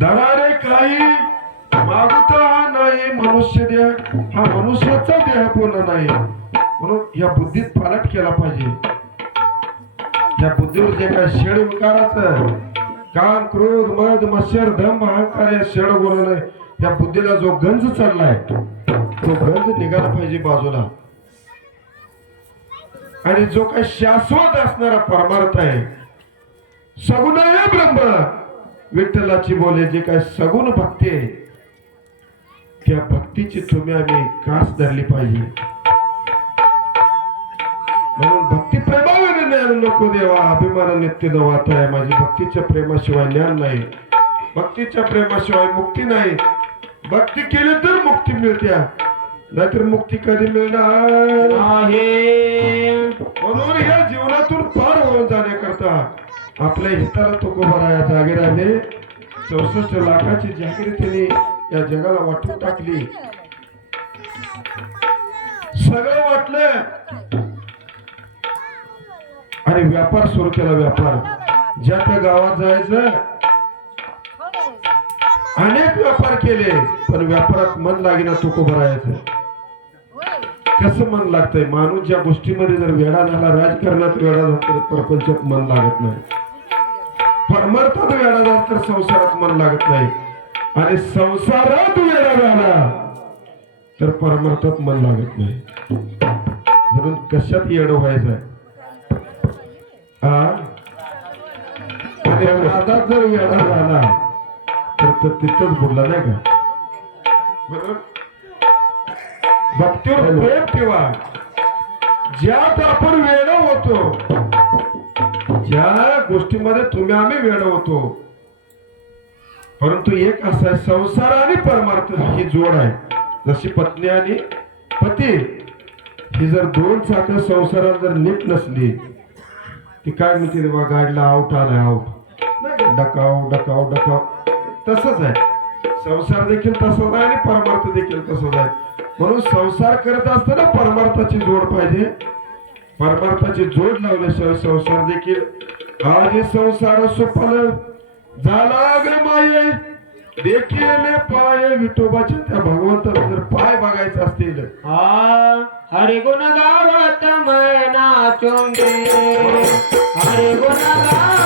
धरारे काही मागता हा नाही मनुष्य देह. हा मनुष्याचा देह पूर्ण नाही. म्हणून या बुद्धीत पालट केला पाहिजे. या बुद्धीवर जे काय शेड विकाराचं काम क्रोध मद मत्सर धम अहंकार या शेड बोलणं या बुद्धीला जो गंज चढलाय तो गंज निघाला पाहिजे बाजूला. आणि जो काही शाश्वत असणारा परमार्थ आहे सगुण ब्रह्म विठ्ठलाची बोले जे काय सगुण भक्ती आहे त्या भक्तीची तुम्ही आम्ही कास धरली पाहिजे. म्हणून भक्ती प्रेमाने ज्ञान नको देवा अभिमान नित्य नवात आहे. माझी भक्तीच्या प्रेमाशिवाय ज्ञान नाही. भक्तीच्या प्रेमाशिवाय मुक्ती नाही. भक्ती केली तर मुक्ती मिळते. नाहीतर मुक्ती कधी मिळणार? आहे. म्हणून या जीवनातून पार होऊन जाण्याकरता आपल्या हिताला तुकोबारा या जागिराने. चौसष्ट लाखाची जागीर त्यांनी या जगाला वाटून टाकली. सगळं वाटलं. आणि व्यापार सुरू केला व्यापार. ज्या त्या गावात जायचं अनेक व्यापार केले पण व्यापारात मन लागेना तो भरायचं कसं मन लागतंय? माणूस ज्या गोष्टीमध्ये जर वेडा झाला राजकारणात वेडा झाला तर प्रपंचात मन लागत नाही. परमार्थात वेडा झाला तर संसारात मन लागत नाही. आणि संसारात वेडा झाला तर परमार्थात मन लागत नाही. म्हणून कशात येड व्हायचंय हा आणि नादात जर वेडा झाला तर तिथंच बुडला नाही का? म्हणून भक्तीवर प्रेम ठेवा. ज्यात आपण वेळ होतो ज्या गोष्टीमध्ये तुम्ही आम्ही वेळ होतो परंतु एक असं आहे संसार आणि परमार्थ ही जोड आहे. जशी पत्नी आणि पती ही जर दोन चाक संसारात जर नीट नसली ती काय म्हणते रे गाडला आऊट आउट आऊट आउट डकाव डकाव डकाव तसंच आहे. संसार देखील तसाच आहे आणि परमार्थ देखील तसाच आहे. म्हणून संसार करत असताना परमार्थाची जोड पाहिजे. परमार्थाची जोड लावल्याशिवाय संसार देखील. आज संसार सुफल झाला ग माये देखील पाय विठोबाचे त्या भगवंताला जर पाय बघायचे असतील. हरे गुण गावत मैना नाचूंगे हरे गुण गावत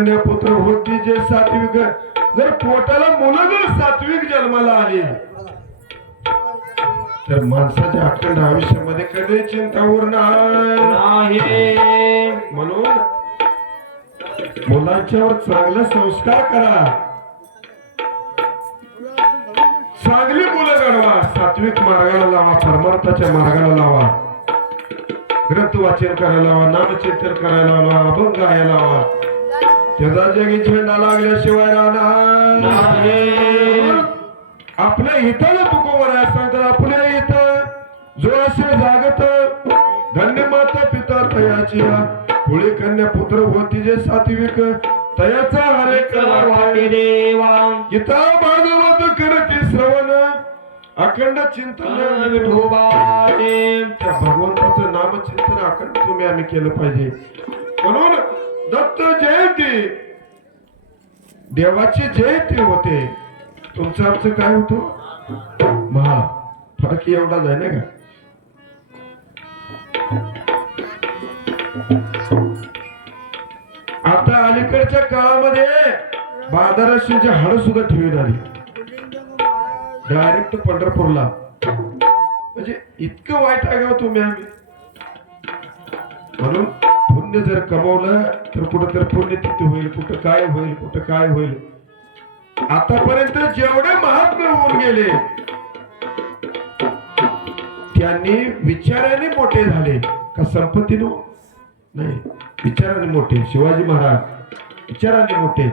कन्या पुत्र होती जे सात्विक जर पोटाला मुलं जर सात्विक जन्माला आली तर माणसाच्या अखंड आयुष्यामध्ये कधी चिंता उरणार म्हणून मुलांच्यावर चांगले संस्कार करा. चांगली मुलं घडवा. सात्विक मार्गाला लावा परमार्थाच्या मार्गाला लावा. ग्रंथ वाचन करायला लावा नामचिंतन करायला लावा अभंग गायला लावा. त्याचा जगी झेंडा लागल्याशिवाय राहणार. आपल्या हिताला तुकोवर आहे सांगतात आपल्या इथं. जो असे जागत धन्य माता पिता तयाची पुढे कन्या पुत्र होती जे सात्विक तयाचा हरेक वाटे देवा. गीता भागवत करते श्रवण. अखंड चिंतन विठोबाचे त्या भगवंताचं नामचिंतन अखंड तुम्ही आम्ही केलं पाहिजे. म्हणून दत्त जयंती. देवाची जयंती होते. तुमचं आमचं काय होतं? महा फरक एवढाच आहे ना का? आता अलीकडच्या काळामध्ये बाजाराशीचे हाड सुद्धा ठेवी झाली डायरेक्ट पंढरपूरला. म्हणजे इतकं वाईट आहे का तुम्ही आम्ही. म्हणून पुण्य जर कमवलं तर कुठं तर पुण्य तिथे होईल कुठं काय होईल कुठं काय होईल. आतापर्यंत जेवढे महात्मे होऊन गेले त्यांनी विचाराने मोठे झाले. का संपत्तीनं नाही विचाराने मोठे. शिवाजी महाराज विचाराने मोठे.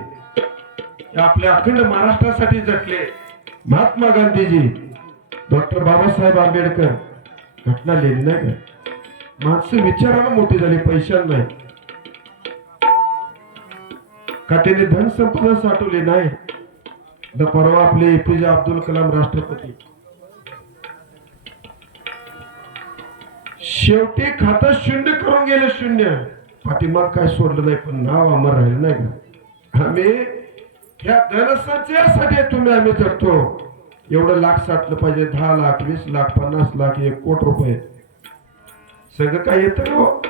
आपल्या अखंड महाराष्ट्रासाठी जटले महात्मा गांधीजी डॉक्टर बाबासाहेब आंबेडकर घटना लिहिली नाही का? माणसं विचारानं मोठी झाली पैशांना का त्याने धनसंपदा साठवली नाही? द परवा आपले एपीजे अब्दुल कलाम राष्ट्रपती. शेवटी खातं शून्य करून गेले शून्य. पाठीमाग काय सोडलं नाही पण नाव अमर राहिलं नाही का? आम्ही ह्या धनसंचयासाठी तुम्ही आम्ही जगतो. एवढं लाख साठलं पाहिजे दहा लाख वीस लाख पन्नास लाख एक कोट रुपये. सगळं काय येतं हो?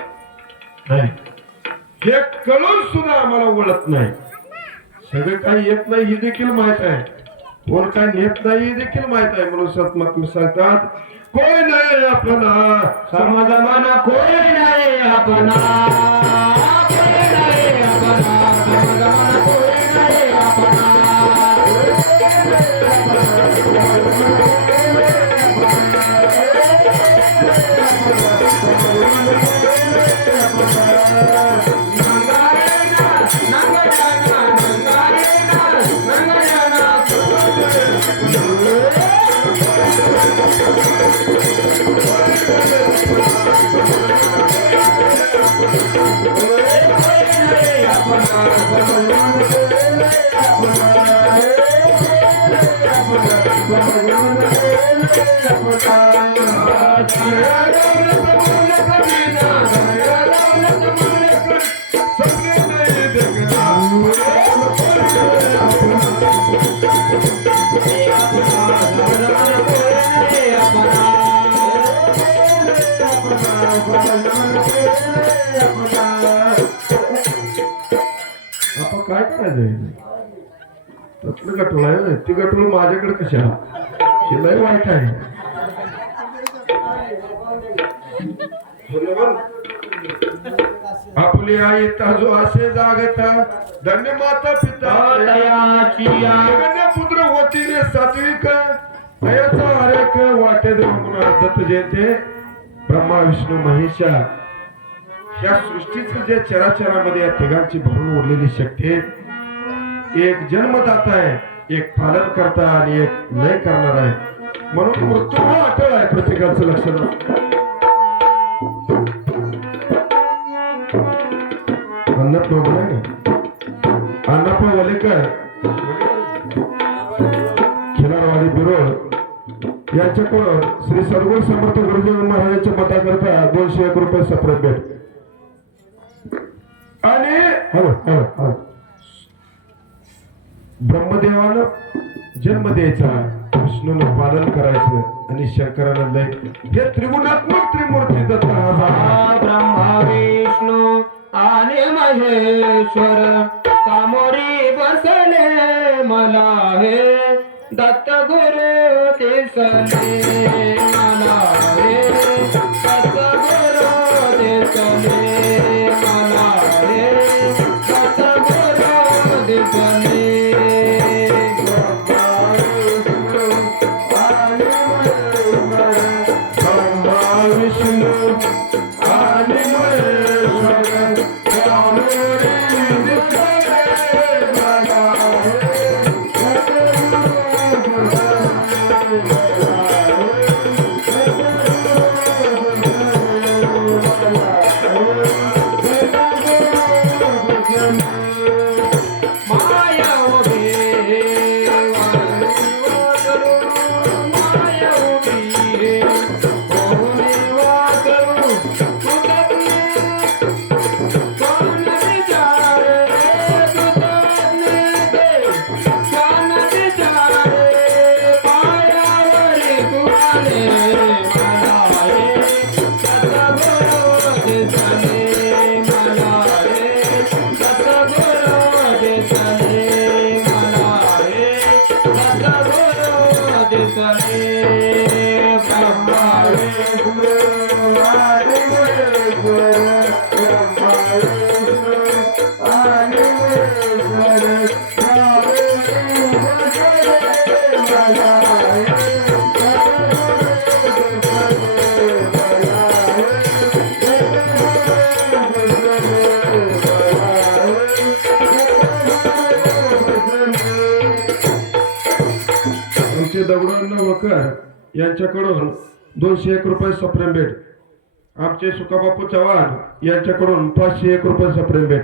नाही. हे कळून सुद्धा आम्हाला ओळख नाही. सगळं काही येत नाही हे देखील माहीत आहे. कोण काय नेत नाही हे देखील माहीत आहे म्हणून सतमात्म सांगतात कोण नाही आपला? समाधान कोणी नाही आपला? आपण काय करायचं तसलं गटोळ आहे. ती गटोळ माझ्याकडे कशाला हे लय वाईट आहे? आपली आई ताजो असे जागता. धन्य माता पिता. पुत्र होती रे सात्विक. दयाचा हरेक वाटे म्हणून दत्त जयंते ब्रह्मा विष्णू महेशा या सृष्टीचं जे चराचरामध्ये या तिघांची भरून उरलेली शक्ती आहे एक जन्मदाता आहे एक पालन करता आणि एक लय करणार आहे. म्हणून मृत्यू हा अटळ आहे प्रत्येकाचं लक्षात द्या. नाही का वलेकर खिलारवाडी बिरोळ. यांच्याकडून श्री सर्व समर्थ गुरुजी महाराजांच्या मताकरता दोनशे एक रुपये सप्रेट भेट आणि हॅलो हॅलो हॅलो ब्रह्मदेवानं जन्म द्यायचा विष्णूनं पालन करायचं आणि शंकरानं लय हे त्रिगुणात्मक त्रिमूर्ती दत्त ब्रह्मा विष्णू आणि महेश्वर सामोरी बसले मला हे दत्त गुरु ते सले Hallelujah. आमचे वकर यांच्याकडून दोनशे एक रुपये सप्रेम भेट. आमचे सुकाबापू चव्हाण यांच्याकडून पाचशे एक रुपये सप्रेम भेट.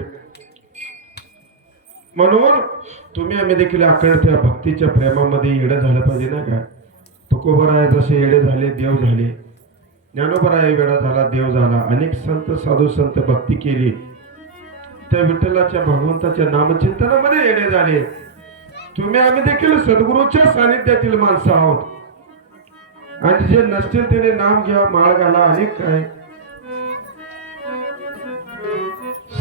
म्हणून तुम्ही आम्ही देखील आकड त्या भक्तीच्या प्रेमामध्ये येडं झालं पाहिजे ना का? तुकोबराय जसे येडे झाले देव झाले. ज्ञानोबराय वेडा झाला देव झाला. अनेक संत साधू संत भक्ती केली. त्या विठ्ठलाच्या भगवंताच्या नामचिंतनामध्ये येडे झाले. तुम्ही आम्ही देखील सद्गुरूच्या सानिध्यातील माणसं आहोत. आणि जे नसतील त्याने नाम घ्या माळ घाला अनेक काय?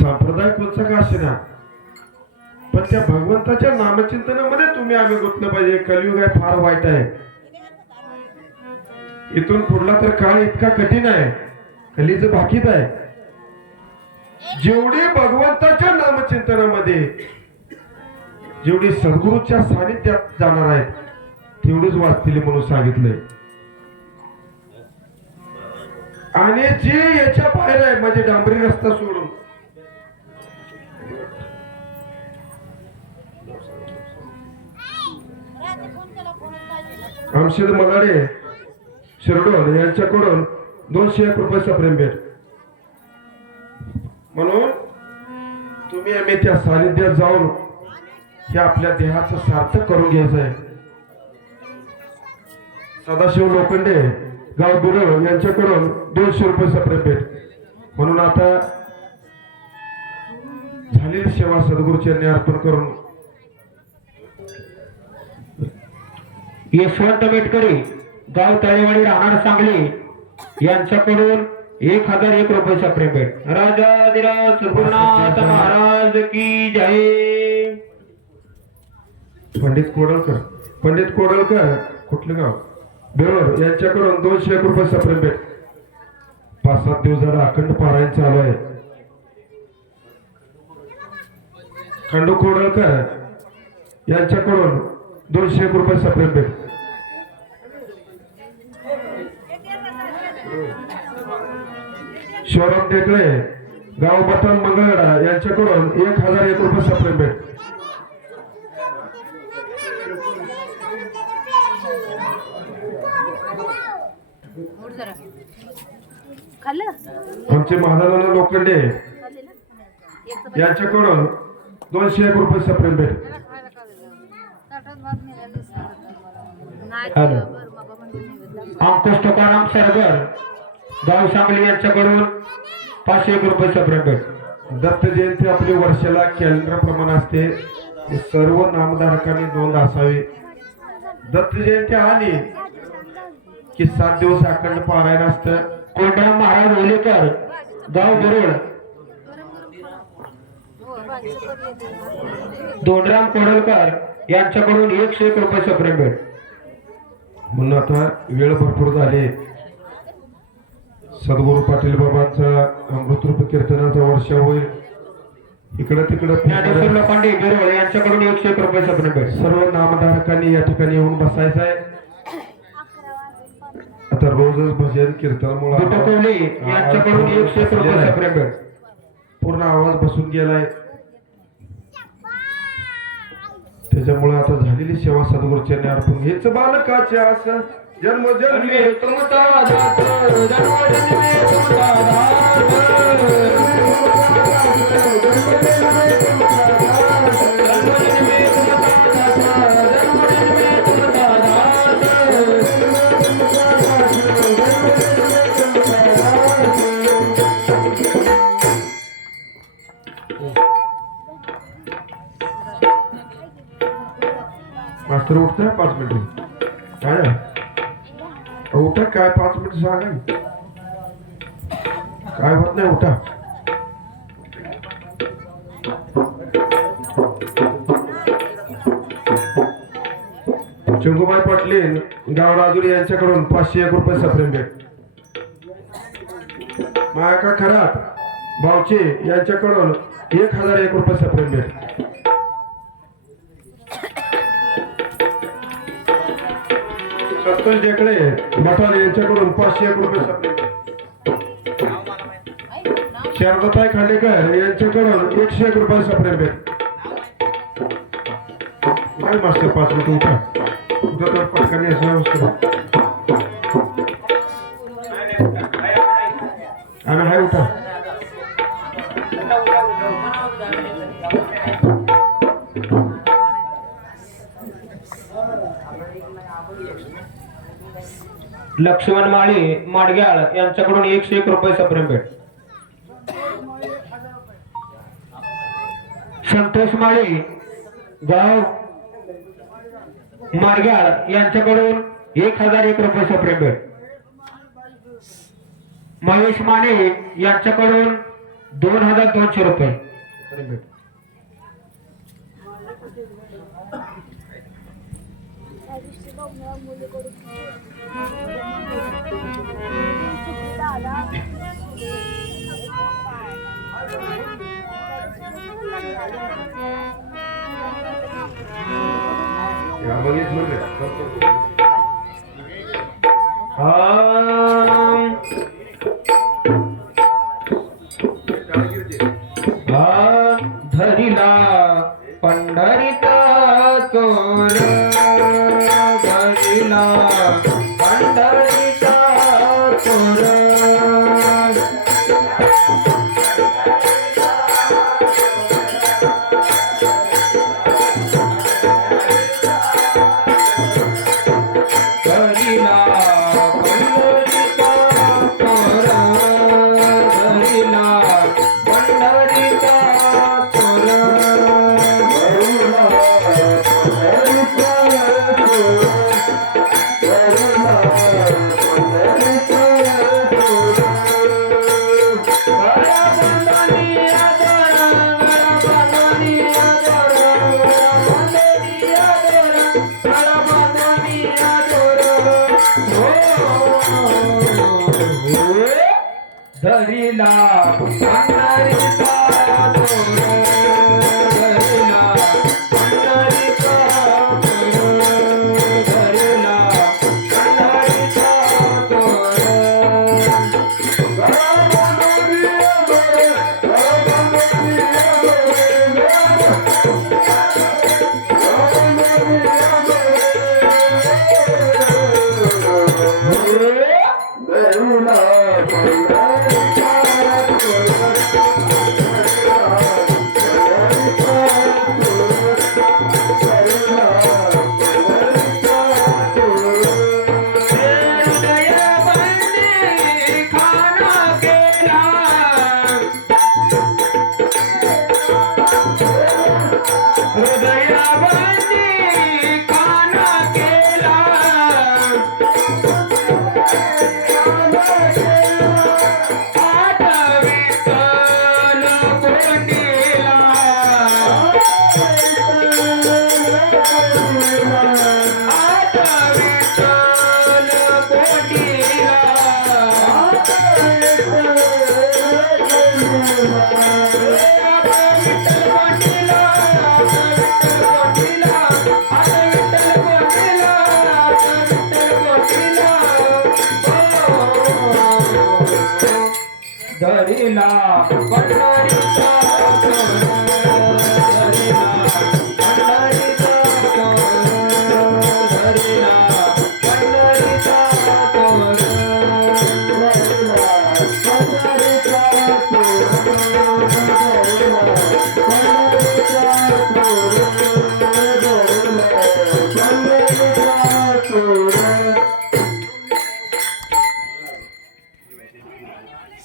संप्रदाय कोणचा का असेना. पण त्या भगवंताच्या नामचिंतनामध्ये तुम्ही आम्ही गुंतलं पाहिजे. कलियुग आहे फार वाईट आहे. इथून पुढला तर काळ इतका कठीण आहे. कलीचं बाकीत आहे. जेवढे भगवंताच्या नामचिंतनामध्ये जेवढी सद्गुरूच्या सानिध्यात जाणार आहेत तेवढीच वाचतील म्हणून सांगितलंय. आणि जे याच्या बाहेर आहे म्हणजे डांबरी रस्ता सोडून. आमशेद मलाडे शिरडोल यांच्याकडून दोनशे एक रुपयाचा प्रेम भेट. म्हणून तुम्ही आम्ही त्या सानिध्यात जाऊन हे आपल्या देहाचं सार्थक करून घ्यायचं आहे. सदाशिव लोखंडे गाव बिरळ यांच्याकडून दोनशे रुपये सप्रेम भेट. म्हणून आता झालेली सेवा सद्गुरूची यांनी अर्पण करून. यशवंत बेटकरी गाव तळेवाडी राहणार सांगली यांच्याकडून एक हजार एक रुपये प्रेम भेट. राजाधिराज सुरगुरुनाथ महाराज की जय. पंडित कोडळकर पंडित कोडळकर कुठलं गाव? बिरोर यांच्याकडून दोनशे एक रुपये सप्रेम भेट. पाच सात दिवस झाला अखंड पारायण चालू आहे. खंडू कोडळकर यांच्याकडून दोनशे एक रुपये सप्रेम भेट. शिवराम टेकळे गाव बटन मंगळवेढा यांच्याकडून एक हजार एक रुपये सप्रेम भेट उठ जरा खाल्लं आमचे महादाना लोखंडे यांच्याकडून दोनशे एक रुपये सप्रेम भेट. बाबा म्हणजे. अंकुश तुकाराम सरगर गाव सांगली यांच्याकडून पाचशे एक रुपयाचा प्रेम भेट. दत्त जयंती आपली वर्षाला कॅलेंडर प्रमाणे असते. हे सर्व नामधारकांनी नोंद असावी. दत्त जयंती आली. की सात दिवस अखंड पारायण असतं. कोंडराम महाराज ओलेकर गाव बरोड. दोंडराम कोडलकर यांच्याकडून एकशे एक रुपयाचं प्रेम भेट म्हणून आता वेळ भरपूर झाली. सद्गुरू पाटील बाबांचा अमृतरूप कीर्तनाचा वर्ष होईल. इकडं तिकडं बिरवळ यांच्याकडून एकशे एक रुपयाचं प्रेम भेट सर्व नामधारकांनी या ठिकाणी येऊन बसायचं आहे आता रोजच भजन कीर्तनामुळे यांच्याकडून एक पूर्ण आवाज बसून गेलाय. त्याच्यामुळे आता झालेली सेवा सद्गुरूच्या अर्पण हेच बालकाचे असं जन्म जन्मी. तुमचा राजुरी यांच्याकडून पाचशे एक रुपये सप्रेम भेट. मायाका खरात भावचे यांच्याकडून एक हजार एक रुपये सप्रेम भेट. सत्तन टेकडे मठार यांच्याकडून पाचशे एक रुपये सप्रेम शारदाताई खांडेकर यांच्याकडून एकशे एक रुपये सप्रेम भेट. काय मास्तर पाच मिनिट उठा उठा तर पटकन असं व्यवस्थित. आम्ही हाय उठा लक्ष्मण माळी माडग्याळ यांच्याकडून एकशे एक रुपये प्रेम भेट संतोष माळी गाव मारगाळ यांच्याकडून एक हजार एक रुपये प्रेम भेट महेश माने यांच्याकडून दोन हजार दोनशे रुपये भेट ભવિષ્ય મળે હા కోయిలా